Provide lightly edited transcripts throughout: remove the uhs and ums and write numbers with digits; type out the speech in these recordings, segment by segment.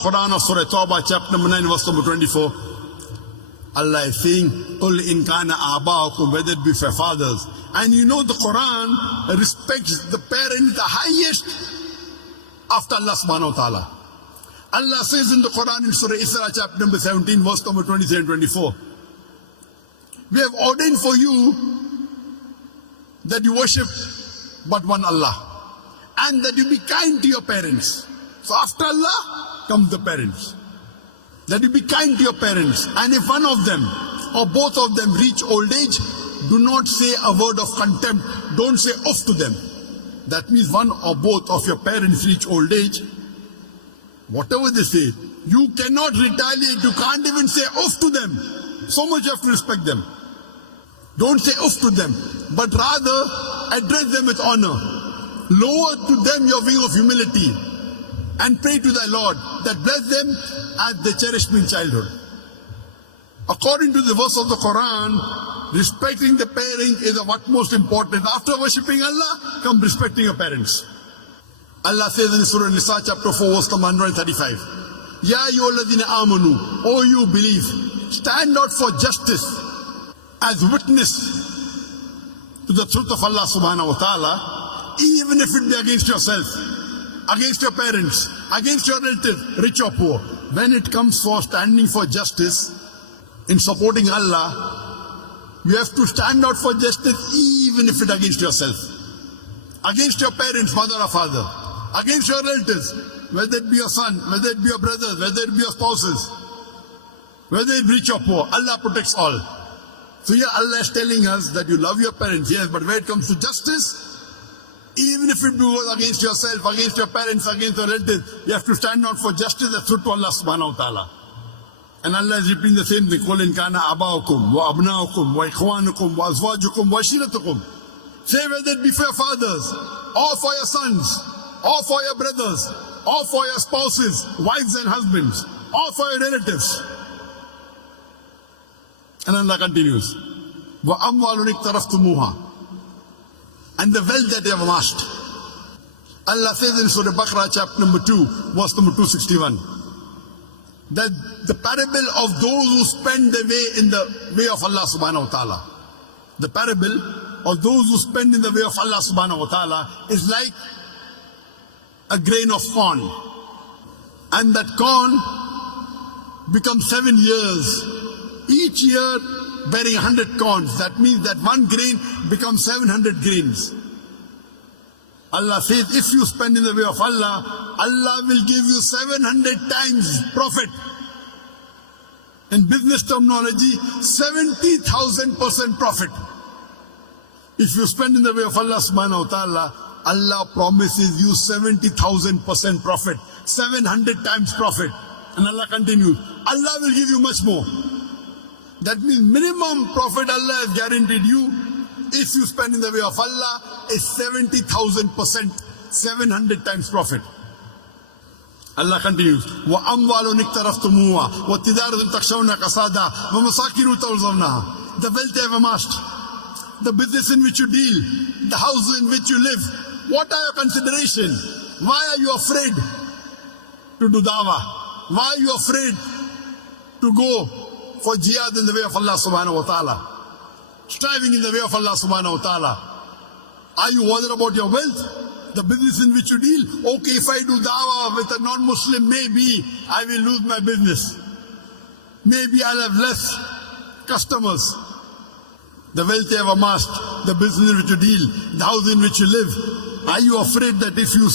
Quran of Surah Tawbah, chapter number 9, verse number 24. Allah is saying, "Qul in kana aba'akum," whether it be for fathers. And you know the Quran respects the parents the highest after Allah subhanahu wa ta'ala. Allah says in the Quran in Surah Isra, chapter number 17, verse number 23 and 24. We have ordained for you that you worship but one Allah, and that you be kind to your parents. So after Allah comes the parents. That you be kind to your parents, and if one of them or both of them reach old age, do not say a word of contempt. Don't say off to them. That means one or both of your parents reach old age, whatever they say, you cannot retaliate. You can't even say off to them. So much you have to respect them. Don't say off to them, but rather address them with honor. Lower to them your wing of humility and pray to thy Lord that bless them as they cherished me in childhood. According to the verse of the Quran, respecting the parents is of utmost importance. After worshipping Allah, come respecting your parents. Allah says in Surah Nisa, chapter 4, verse number 135, Ya ayyuhalladhina amanu, O you believe, stand out for justice as witness to the truth of Allah subhanahu wa ta'ala, even if it be against yourself, against your parents, against your relatives, rich or poor. When it comes for standing for justice, in supporting Allah, you have to stand out for justice even if it against yourself. Against your parents, mother or father. Against your relatives, whether it be your son, whether it be your brothers, whether it be your spouses, whether it be rich or poor, Allah protects all. So here Allah is telling us that you love your parents, yes, but when it comes to justice, even if it goes against yourself, against your parents, against your relatives, you have to stand out for justice that's true to Allah subhanahu wa ta'ala. And Allah is repeating the same thing. قُلْ إِنْ كَانَ أَبَاؤُكُمْ وَأَبْنَاؤُكُمْ وَإِخْوَانُكُمْ وَأَزْوَاجُكُمْ وَعَشِيرَتُكُمْ. Say whether it be for your fathers, or for your sons, or for your brothers, or for your spouses, wives and husbands, or for your relatives. And Allah continues, وَأَمْوَالٌ اقْتَرَفْتُمُوهَا, and the wealth that they have amassed. Allah says in Surah Baqarah, chapter number 2, verse number 261, that the parable of those who spend their way in the way of Allah subhanahu wa ta'ala. The parable of those who spend in the way of Allah subhanahu wa ta'ala is like a grain of corn. And that corn becomes 7 years. Each year bearing 100 corns. That means that one grain becomes 700 grains. Allah says, if you spend in the way of Allah, Allah will give you 700 times profit. In business terminology, 70,000% profit. If you spend in the way of Allah subhanahu wa ta'ala, Allah promises you 70,000% profit, 700 times profit. And Allah continues, Allah will give you much more. That means minimum profit Allah has guaranteed you if you spend in the way of Allah is 70,000%, 700 times profit. Allah continues, وَأَمْوَالٌ اقْتَرَفْتُمُوهَا وَتِجَارَةٌ تَخْشَوْنَ كَسَادَهَا وَمَسَاكِنُ تَرْضَوْنَهَا. The wealth you have amassed, the business in which you deal, the house in which you live. What are your considerations? Why are you afraid to do dawah? Why are you afraid to go for jihad in the way of Allah subhanahu wa ta'ala? Striving in the way of Allah subhanahu wa ta'ala. Are you worried about your wealth? The business in which you deal? Okay, if I do dawah with a non-Muslim, maybe I will lose my business. Maybe I'll have less customers. The wealth you have amassed, the business in which you deal, the house in which you live. Are you afraid that if you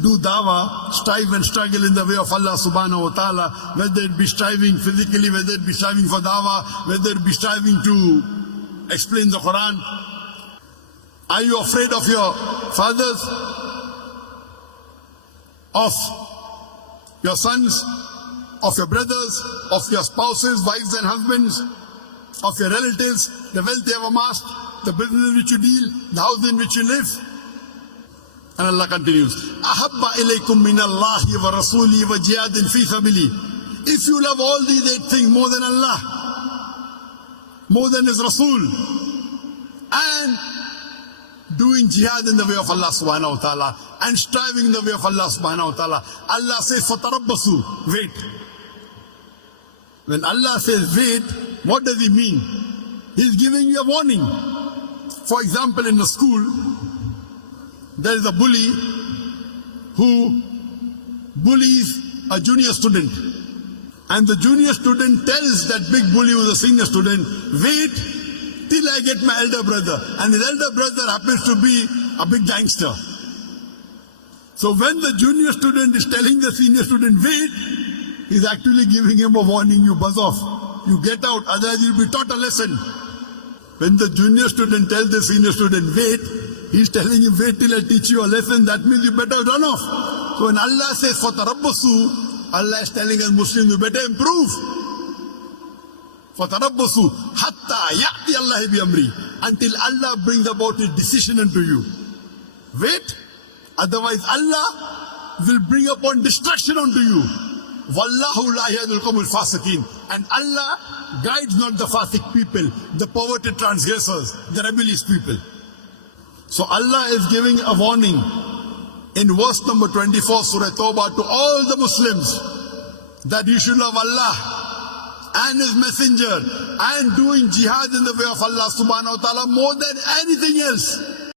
do dawah, strive and struggle in the way of Allah subhanahu wa ta'ala, whether it be striving physically, whether it be striving for dawah, whether it be striving to explain the Quran, are you afraid of your fathers, of your sons, of your brothers, of your spouses, wives and husbands, of your relatives, the wealth you have amassed, the business in which you deal, the house in which you live? And Allah continues, أَحَبَّ إِلَيْكُم مِّنَ اللَّهِ وَرَسُولِهِ وَجِهَادٍ فِي سَبِيلِهِ. If you love all these 8 things more than Allah, more than His Rasul, and doing jihad in the way of Allah subhanahu wa ta'ala and striving in the way of Allah subhanahu wa ta'ala. Allah says, fatarabbasu, wait. When Allah says wait, what does he mean? He's giving you a warning. For example, in a school, there is a bully who bullies a junior student. And the junior student tells that big bully who's a senior student, wait till I get my elder brother. And his elder brother happens to be a big gangster. So when the junior student is telling the senior student, wait, he's actually giving him a warning, you buzz off. You get out, otherwise you'll be taught a lesson. When the junior student tells the senior student, wait, he's telling him, wait till I teach you a lesson. That means you better run off. So when Allah says, fatarabbasu, Allah is telling us Muslims, you better improve. Fatarabbasu, hatta ya'ti Allah bi amri, until Allah brings about his decision unto you. Wait, otherwise Allah will bring upon destruction unto you. Wallahu la yahdil qawmul fasiqin. And Allah guides not the fasiq people, the perverted transgressors, the rebellious people. So Allah is giving a warning in verse number 24, Surah Tawbah, to all the Muslims that you should love Allah and His Messenger and doing jihad in the way of Allah subhanahu wa ta'ala more than anything else.